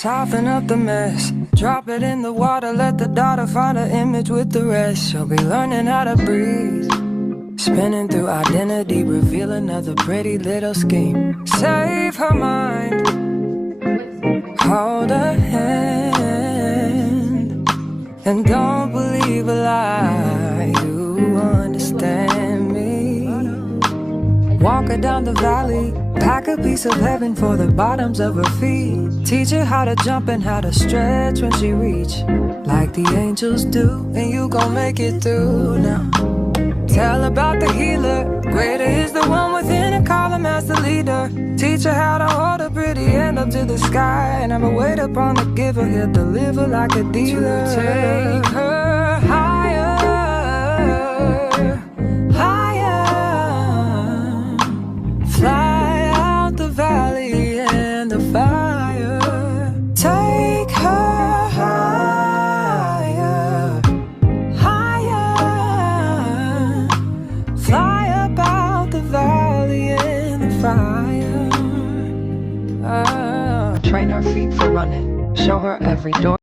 Soften up the mess, drop it in the water, let the daughter find her image with the rest. She'll be learning how to breathe, spinning through identity, reveal another pretty little scheme. Save her mind, hold her hand, and don't believe a lie. You understand me. Walk her down the valley, pack a piece of heaven for the bottoms of her feet. Teach her how to jump and how to stretch when she reach, like the angels do, and you gon' make it through now. Tell about the healer, greater is the one within, and call him as the leader. Teach her how to hold a pretty hand up to the sky, and never wait upon the giver, he'll deliver like a dealer. Take her higher, higher. Fly out the valley and the fire. Take her higher, higher. Fly up out the valley and the fire. Train her feet for running, show her every door